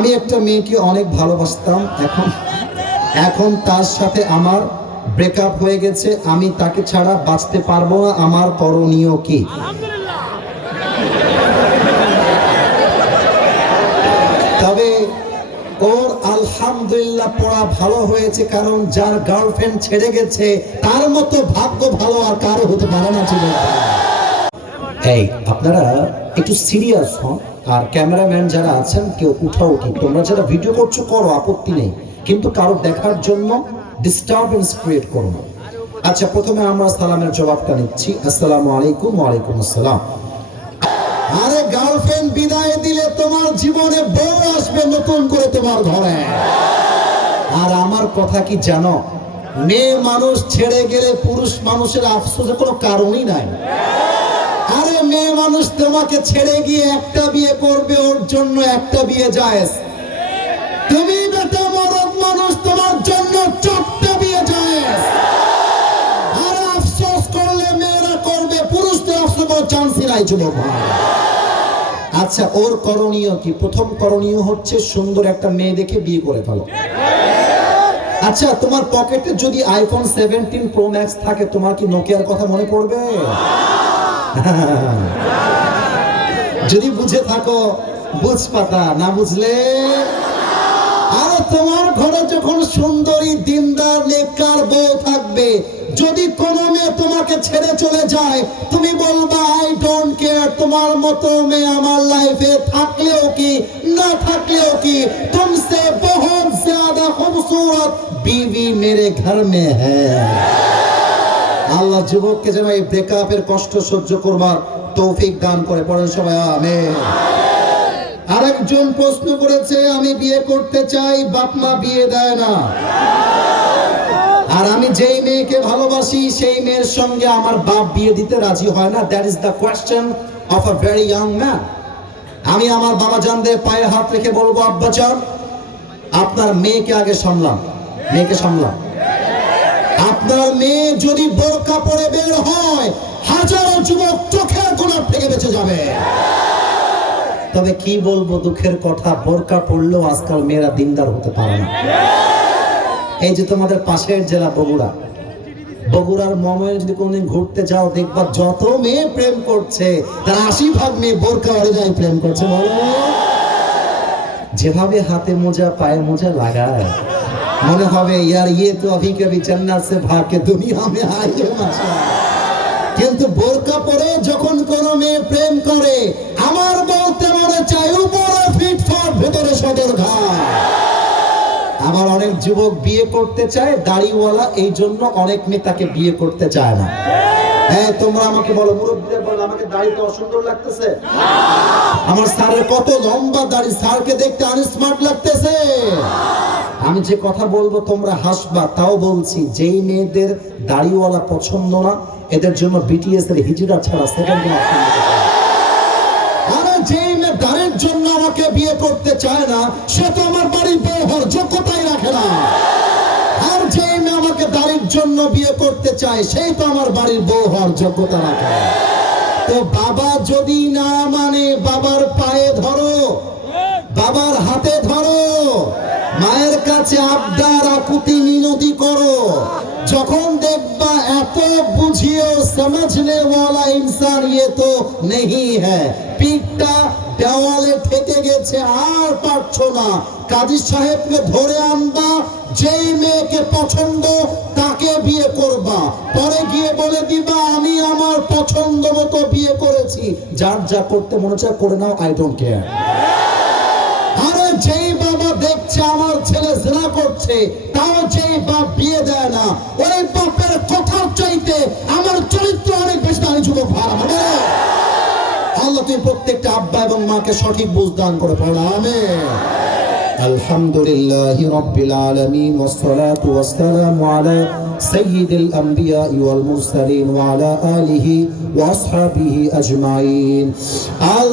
আমি একটা মেয়েকে অনেক ভালোবাসতাম, এখন তার সাথে আমার ব্রেকআপ হয়ে গেছে, আমি তাকে ছাড়া বাঁচতে পারবো না, আমার করণীয় কি? তবে ওর আলহামদুলিল্লাহ পড়া ভালো হয়েছে, কারণ যার গার্লফ্রেন্ড ছেড়ে গেছে তার মতো ভাগ্য ভালো আর কারো হতে পারে না জীবনে। এই আপনারা একটু সিরিয়াস হন, আর ক্যামেরাম্যান যারা আছেন কেউ উঠাউঠি, তোমরা যারা ভিডিও করছো করো, আপত্তি নেই, কিন্তু কারো দেখার জন্য ডিস্টারবেন্স ক্রিয়েট করো না। আচ্ছা, প্রথমে আমরা সালামের জবাবটা নিচ্ছি। আসসালামু আলাইকুম। ওয়ালাইকুম আসসালাম। আরে গার্লফ্রেন্ড বিদায় দিলে তোমার জীবনে বউ আসবে নতুন করে তোমার ঘরে। আর আমার কথা কি জানো, মেয়ে মানুষ ছেড়ে গেলে পুরুষ মানুষের আফসোসের কোনো কারণই নাই। আরে মেয়ে মানুষ তোমাকে ছেড়ে গিয়ে একটা বিয়ে করবে, ওর জন্য একটা বিয়ে জায়েজ। তুমি বেটা মরদ মানুষ, তোমার জন্য 4টা বিয়ে জায়েজ। আর আফসোস করলে মেয়েরা করবে, পুরুষদের আফসোস করার চান্সই নাই যুবক ভাই। আচ্ছা, ওর করণীয় কি? প্রথম করণীয় হচ্ছে সুন্দর একটা মেয়ে দেখে বিয়ে করে ফেলো। আচ্ছা, তোমার পকেটে যদি আইফোন 17 প্রো ম্যাক্স থাকে, তোমার কি নোকিয়ার কথা মনে পড়বে? যদি বুঝে থাকো বুঝ পাতা, না বুঝলে আর তোমার ঘরে যখন সুন্দরী দিনদার নেককার বউ থাকবে, যদি কোনো মেয়ে তোমাকে ছেড়ে চলে যায়, তুমি বলবা আই ডোন্ট কেয়ার, তোমার মতো মেয়ে আমার লাইফে থাকলেও কি না থাকলেও কি, তুমসে বহুত জ্যাদা খুবসুরত বিবি মেরে ঘর মে হ্যায়। আল্লাহ যুবককে যেন এই ব্রেকআপের কষ্ট সহ্য করবার তৌফিক দান করে। পড়েন সবাই আমিন। আরেকজন প্রশ্ন করেছে, আমি বিয়ে করতে চাই, বাপ মা বিয়ে দেয় না, আর আমি যেই মেয়েকে ভালোবাসি সেই মেয়ের সঙ্গে আমার বাপ বিয়ে দিতে রাজি হয় না। That is the question of a very young man. আমি আমার বাবা জানদের পায়ে হাত রেখে বলবো, আব্বা জান, আপনার মেয়েকে আগে সামলান, মেয়েকে সামলান। আপনার মেয়ে যদি বোরকা পরে বের হয়, হাজারো যুবক চোখের কোণার থেকে বেঁচে যাবে। তবে কি বলবো, দুঃখের কথা, বোরকা পড়লেও আজকাল মেয়েরা দিনদার হতে পারে না। এই যে তোমাদের পাশের জেলা বগুড়ার মময়ে যদি কোনদিন ঘুরতে যাও, দেখবা যত মেয়ে প্রেম করছে তার 80% মেয়ে বোরকা অনুযায়ী প্রেম করছে। বলো, যেভাবে হাতে মোজা পায়ে মোজা লাগায়, মনে হবে ইয়ার ইয়ে তো अभी कभी जन्नत से भाग के दुनिया में आई है माशाअल्लाह। কিন্তু বোরকা পরে যখন কোন মেয়ে প্রেম করে, আমার বলতে মনে চাই উপরে ফিটফাট ভেতরে সদর ঘাট। আবার অনেক যুবক বিয়ে করতে চায় দাড়িওয়ালা, এই জন্য অনেক মেয়ে তাকে বিয়ে করতে চায় না। হ্যাঁ, তোমরা আমাকে বলো, মুরব্বীরা বলো, আমাকে দাড়ি তো অসুন্দর লাগতেছে, আমার স্যারের কত লম্বা দাড়ি, স্যারকে দেখতে আনস্মার্ট লাগতেছে। আমি যে কথা বলবো তোমরা হাসবা, তাও বলছি, যেই মেয়েদের দাড়িওয়ালা পছন্দ না, এদের জন্য বিটিএস এর হিজড়া ছাড়া সেকেন্ড অপশন। আরে যেই মেয়ে দাড়ির জন্য আমাকে বিয়ে করতে চায় না, সে তো আমার বাড়ির বউ হওয়ার যোগ্যতাই রাখে না। আর যেই মেয়ে আমাকে দাড়ির জন্য বিয়ে করতে চায়, সেই তো আমার বাড়ির বউ হওয়ার যোগ্যতা রাখে। তো বাবা যদি না মানে, বাবার পায়ে ধরো, বাবার হাতে ধরো, মায়ের কাছে আবদার আকুতি মিনতি করো। যখন দেখবা এত বুঝিও সমঝনে ওয়ালা ইনসান ইয়ে তো নেই হ্যায়, পিঠটা দেওয়ালে ঠেকে গেছে আর পারছো না, কাজী সাহেবকে ধরে আনবা, যেই মেয়েকে পছন্দ তাকে বিয়ে করবা, পরে গিয়ে বলে দিবা আমি আমার পছন্দ মতো বিয়ে করেছি, যার যা করতে মনে চায় করে নাও, আই ডোন্ট কেয়ার। আরে যেই বাবা দেখছে আমার ছেলে জিনা করছে, তাও যেই বাপ বিয়ে দেয় না, ওই বাপের কথার চাইতে আমার চরিত্র অনেক বেশি দামি। যুবক ভাড়া হবে, আল্লাহ তুমি প্রত্যেকটা আব্বা এবং মাকে সঠিক বুঝ দান করে। পড়া আমিন। আলহামদুলিল্লাহি রাব্বিল আলামিন ওয়াসসালাতু ওয়াসসালামু আলা সাইয়্যিদিল আমবিয়া ওয়াল মুরসালিন ওয়া আলা আলিহি ওয়া আসহাবিহি আজমাইন।